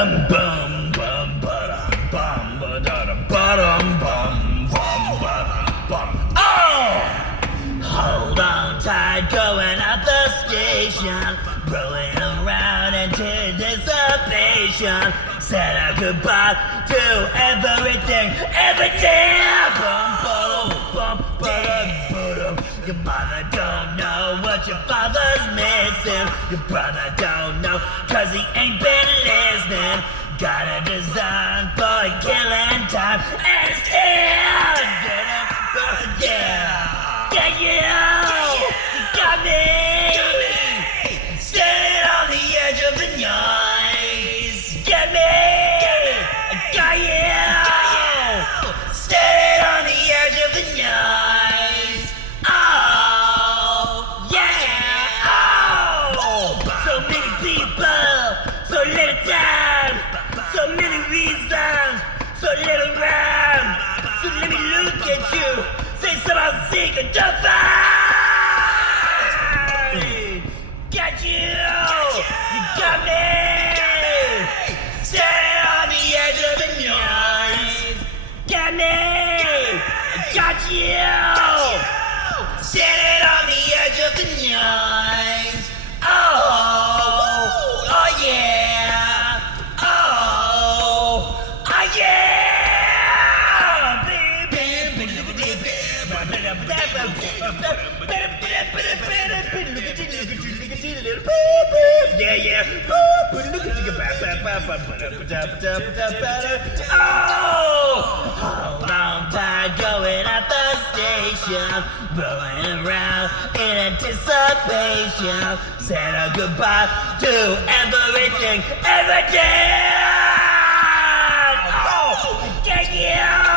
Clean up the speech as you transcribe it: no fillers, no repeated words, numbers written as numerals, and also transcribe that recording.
Bum bum bum ba bum ba da da bum bum bum ba bum. Oh! Hold on tight, going out the station, rolling around into dissipation. Said a goodbye to everything, everything. Bum bum bum ba da. Your mother don't know what your father's missing. Your brother don't know, cause he ain't been listening. Got a design for killing time, and still you got me. Standing on the edge of the noise. Get me. I got you. Standing on the edge of the noise. Oh, yeah. Oh, so many people, so little time, so many reasons, so little rhyme. So let me look at you. Say something secret to find. Got you. You got me. Standing on the edge of the noise. Got me. I got you. Standing on the edge of the noise. Oh, oh yeah. Oh, oh yeah. Yeah, yeah. Oh! Hold on tight, going at the station, rolling around in anticipation. Said a goodbye to everything, everything. Oh, yeah, yeah.